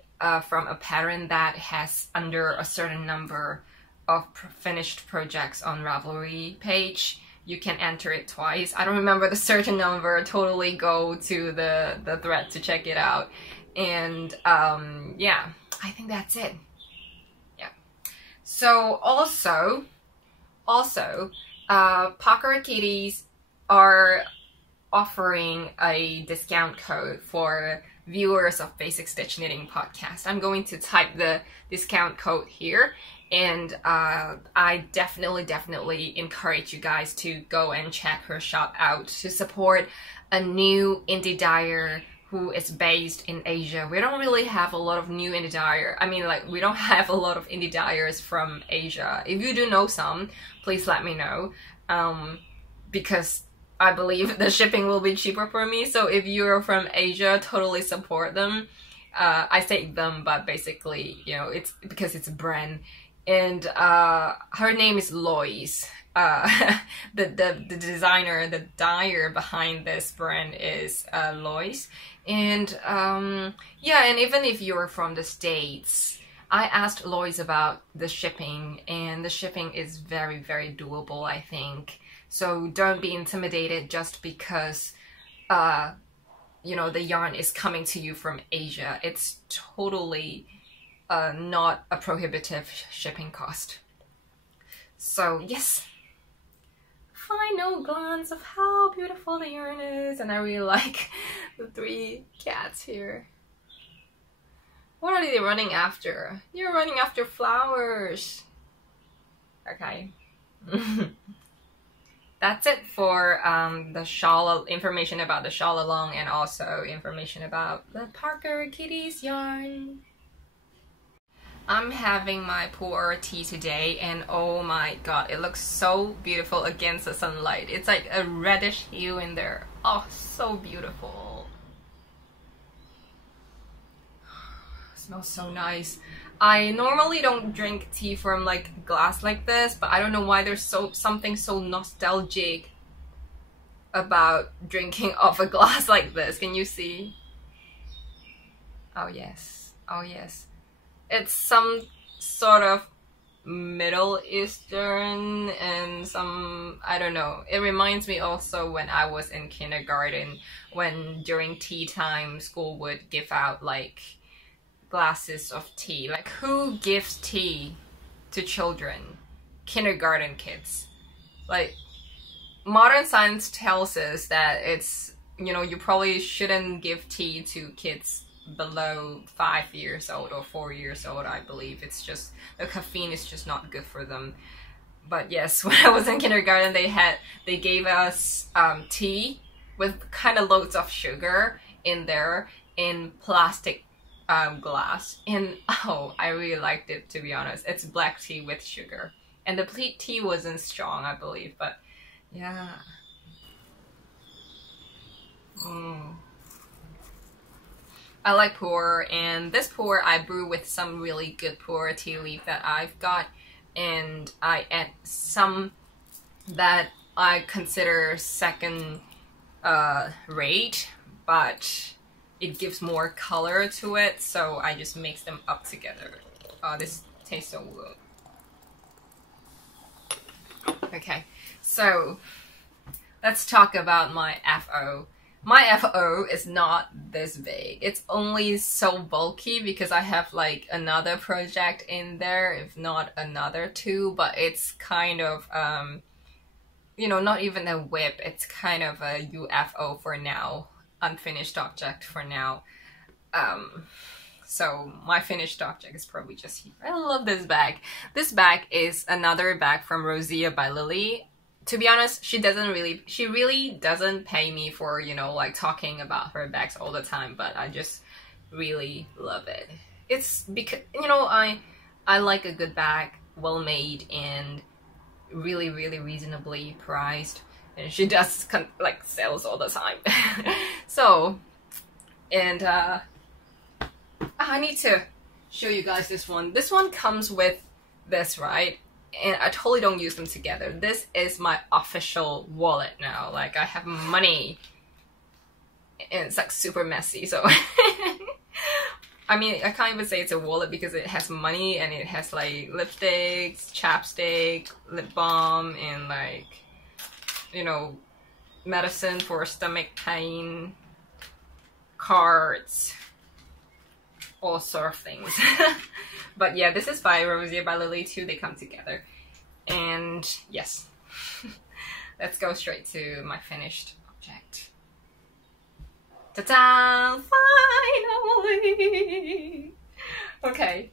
from a pattern that has under a certain number of finished projects on Ravelry page, you can enter it twice. I don't remember the certain number. Totally go to the thread to check it out. And yeah, I think that's it. Yeah. So also Parkour Kitties are offering a discount code for viewers of Basic Stitch Knitting Podcast. I'm going to type the discount code here, and I definitely encourage you guys to go and check her shop out to support a new indie dyer who is based in Asia. We don't really have a lot of new indie dyer. I mean, like, we don't have a lot of indie dyers from Asia. If you do know some, please let me know, because I believe the shipping will be cheaper for me. So if you're from Asia, totally support them. I say them, but basically, you know, it's because it's a brand. And her name is Lois. The designer, the dyer behind this brand is Lois. And yeah, and even if you're from the States, I asked Lois about the shipping, and the shipping is very, very doable, I think. So don't be intimidated just because, you know, the yarn is coming to you from Asia. It's totally not a prohibitive shipping cost. So yes, final glance of how beautiful the yarn is, and I really like the 3 cats here. What are they running after? You're running after flowers. Okay. That's it for the shawl, information about the shawl along, and also information about the Parkour Kitties yarn. I'm having my pour tea today, and oh my god, it looks so beautiful against the sunlight. It's like a reddish hue in there. Oh, so beautiful. Smells so nice. I normally don't drink tea from like glass like this, but I don't know why there's something so nostalgic about drinking off a glass like this. Can you see? Oh yes, oh yes. It's some sort of Middle Eastern and some, I don't know. It reminds me also when I was in kindergarten, when during tea time school would give out like glasses of tea. Like, who gives tea to children? Kindergarten kids. Like, modern science tells us that it's, you know, you probably shouldn't give tea to kids below 5 years old or 4 years old, I believe. It's just, the caffeine is just not good for them. But yes, when I was in kindergarten, they gave us tea with kind of loads of sugar in there in plastic glass, and oh, I really liked it, to be honest. It's black tea with sugar, and the tea wasn't strong, I believe, but yeah. I like pour, and this pour I brew with some really good pour tea leaf that I've got, and I add some that I consider second rate, but it gives more color to it, so I just mix them up together. This tastes so good. Okay, so let's talk about my FO. My FO is not this big. It's only so bulky because I have like another project in there, if not another 2, but it's kind of, you know, not even a whip. It's kind of a UFO for now, unfinished object for now. So my finished object is probably just here. I love this bag. This bag is another bag from Roseabylily. To be honest, she really doesn't pay me for, you know, like talking about her bags all the time, but I just really love it. It's because, you know, I like a good bag, well made and really, really reasonably priced, and she does like sales all the time. So, and I need to show you guys this one. This one comes with this, right? And I totally don't use them together. This is my official wallet now. Like, I have money, and it's like super messy, so I mean, I can't even say it's a wallet because it has money, and it has like lipsticks, chapstick, lip balm, and like, you know, medicine for stomach pain, cards, all sort of things. But yeah, this is by Roseabylily too. They come together. And yes, let's go straight to my finished object. Ta-da! Finally! Okay,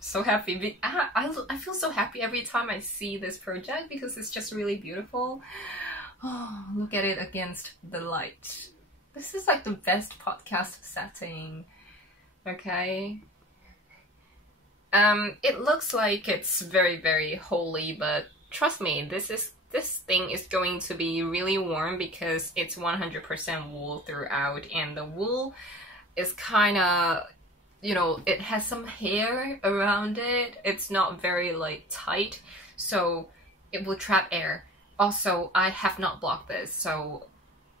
so happy. I feel so happy every time I see this project because it's just really beautiful. Oh, look at it against the light. This is like the best podcast setting. Okay. It looks like it's very, very holy, but trust me, this thing is going to be really warm because it's 100% wool throughout, and the wool is kind of, you know, it has some hair around it. It's not very like tight, so it will trap air. Also, I have not blocked this, so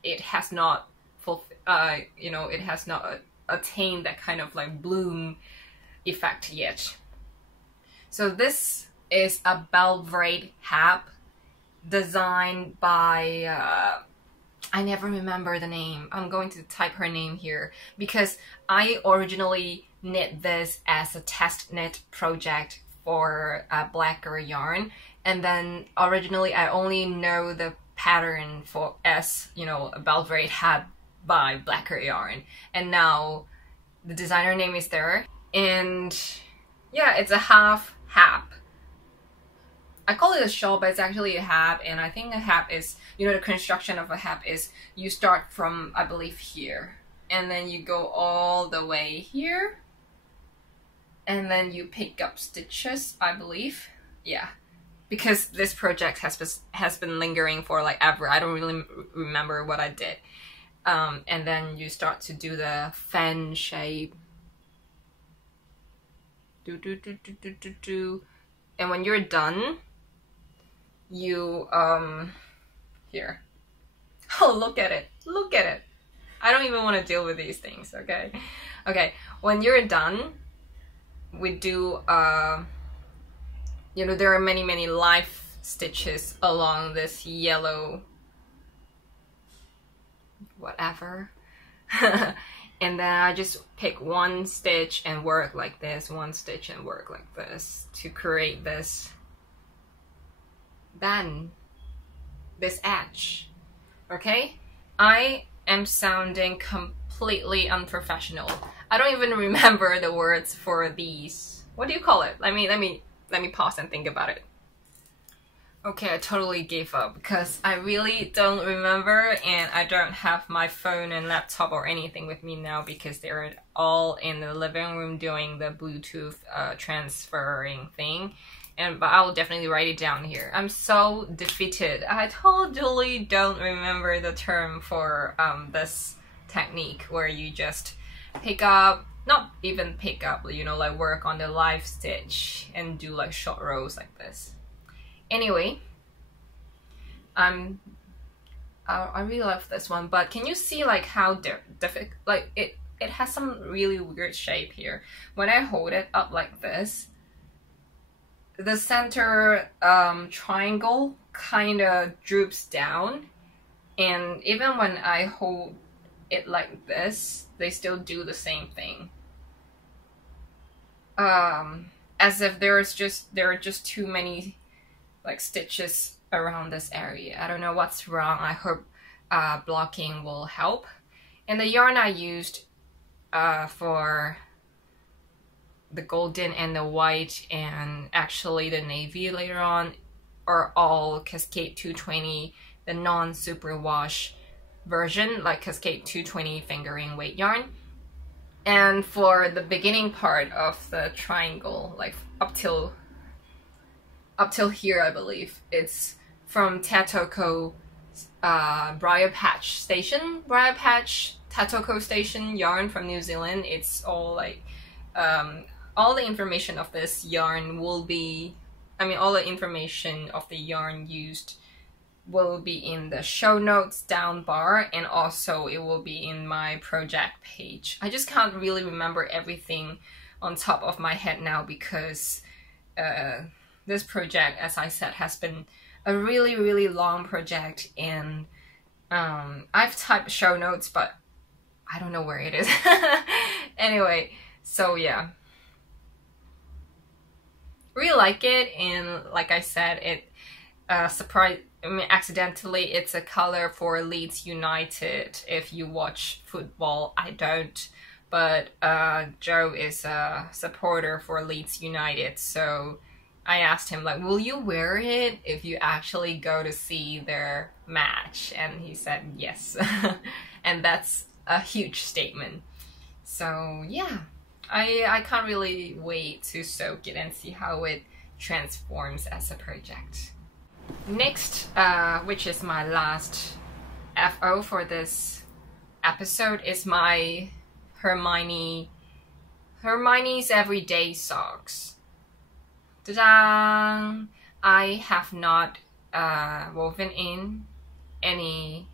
it has not you know, it has not attained that kind of like bloom effect yet. So this is a Balvraid hat designed by, I never remember the name. I'm going to type her name here because I originally knit this as a test knit project for Blacker yarn, and then originally I only know the pattern for as, you know, a Balvraid hat by Blacker yarn, and now the designer name is there, and yeah, it's a half hap. I call it a shawl, but it's actually a hap, and I think a hap is, you know, the construction of a hap is you start from, I believe, here, and then you go all the way here, and then you pick up stitches, I believe. Yeah, because this project has been lingering for like ever. I don't really remember what I did. And then you start to do the fan shape. And when you're done, you here. Oh, look at it. Look at it. I don't even want to deal with these things, okay? Okay, when you're done, we do you know, there are many life stitches along this yellow whatever. And then I just pick one stitch and work like this, one stitch and work like this to create this this edge. Okay, I am sounding completely unprofessional. I don't even remember the words for these. What do you call it? Let me pause and think about it. Okay, I totally gave up because I really don't remember, and I don't have my phone and laptop or anything with me now because they're all in the living room doing the Bluetooth transferring thing. But I will definitely write it down here. I'm so defeated. I totally don't remember the term for this technique where you just pick up, not even pick up, you know, like work on the live stitch and do like short rows like this. Anyway, I really love this one, but can you see like how difficult, like it has some really weird shape here. When I hold it up like this, the center triangle kind of droops down, and even when I hold it like this, they still do the same thing. As if there are just too many like stitches around this area. I don't know what's wrong. I hope blocking will help. And the yarn I used for the golden and the white and actually the navy later on are all Cascade 220, the non-superwash version, like Cascade 220 fingering weight yarn. And for the beginning part of the triangle, like up till here, I believe, it's from Tatoko Briar Patch Tatoko Station yarn from New Zealand. It's all like all the information of this yarn will be, all the information of the yarn used will be in the show notes down bar, and also it will be in my project page. I just can't really remember everything on top of my head now because this project, as I said, has been a really long project, and I've typed show notes, but I don't know where it is. Anyway, so yeah. Really like it, and like I said, it accidentally it's a color for Leeds United. If you watch football, I don't, but Joe is a supporter for Leeds United, so I asked him, like, will you wear it if you actually go to see their match? And he said yes. And that's a huge statement. So yeah, I can't really wait to soak it and see how it transforms as a project. Next, which is my last FO for this episode, is my Hermione's Everyday Socks. Ta-da! I have not woven in any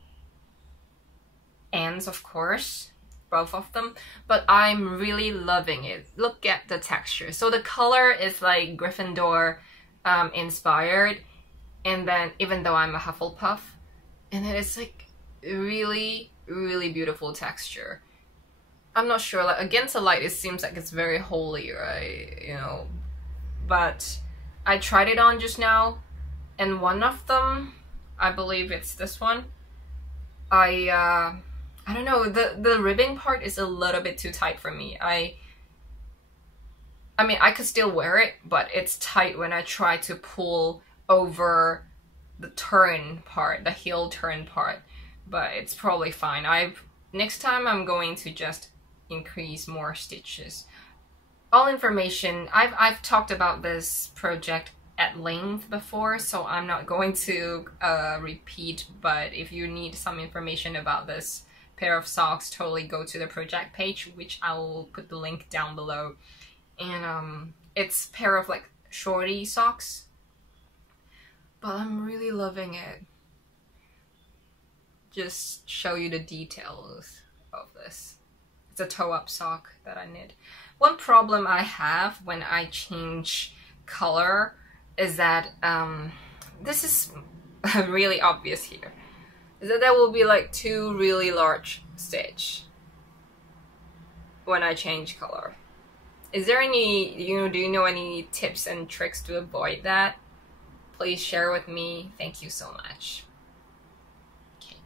ends, of course. both of them, but I'm really loving it. Look at the texture. So the color is like Gryffindor inspired, and then even though I'm a Hufflepuff, and it is like really beautiful texture. I'm not sure, like against the light it seems like it's very holy, right? You know, but I tried it on just now, and one of them, I believe it's this one, I don't know, the ribbing part is a little bit too tight for me. I mean, I could still wear it, but it's tight when I try to pull over the turn part, the heel turn part, but it's probably fine. Next time I'm going to just increase more stitches. All information, I've talked about this project at length before, so I'm not going to repeat, but if you need some information about this pair of socks, totally go to the project page, which I will put the link down below. And it's a pair of like shorty socks, but I'm really loving it. Just show you the details of this. It's a toe-up sock that I knit. One problem I have when I change color is that this is really obvious here, is that there will be like 2 really large stitches when I change color. Is there any, do you know any tips and tricks to avoid that? Please share with me. Thank you so much. Okay.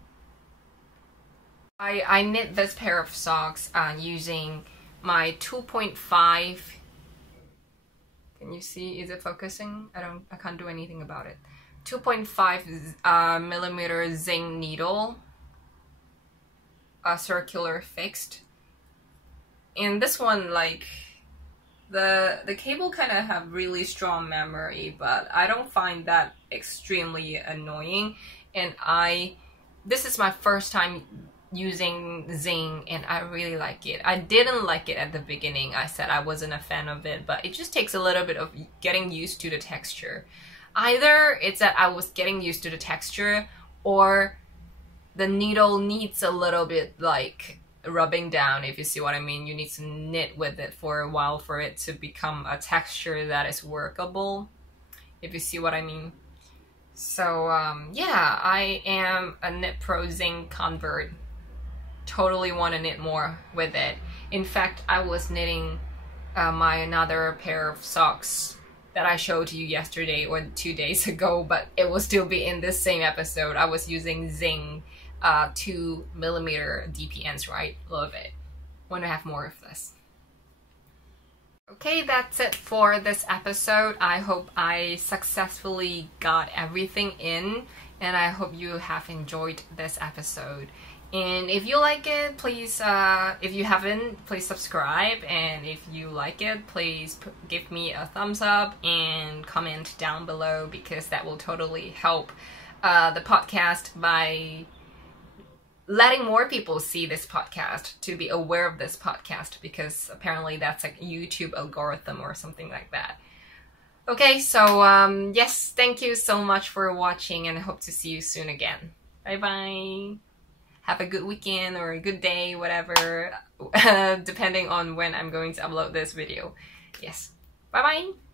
I knit this pair of socks using my 2.5. Can you see? Is it focusing? I can't do anything about it. 2.5 millimeter zing needle, circular fixed. And this one, like, the cable kind of have really strong memory, but I don't find that extremely annoying. And this is my first time using zing, and I really like it. I didn't like it at the beginning. I said I wasn't a fan of it, but it just takes a little bit of getting used to the texture. Either it's that I was getting used to the texture, or the needle needs a little bit like rubbing down, if you see what I mean. You need to knit with it for a while for it to become a texture that is workable, if you see what I mean. So yeah, I am a Knit Pro Zing convert. Totally want to knit more with it. In fact, I was knitting my another pair of socks that I showed to you yesterday or 2 days ago, but it will still be in this same episode. I was using Zing 2 millimeter DPNs, right? Love it. Want to have more of this. Okay, that's it for this episode. I hope I successfully got everything in, and I hope you have enjoyed this episode. And if you like it, please, if you haven't, please subscribe. And if you like it, please give me a thumbs up and comment down below, because that will totally help the podcast by letting more people see this podcast, to be aware of this podcast, because apparently that's like YouTube algorithm or something like that. Okay, so yes, thank you so much for watching, and I hope to see you soon again. Bye bye. Have a good weekend or a good day, whatever, depending on when I'm going to upload this video. Yes. Bye bye.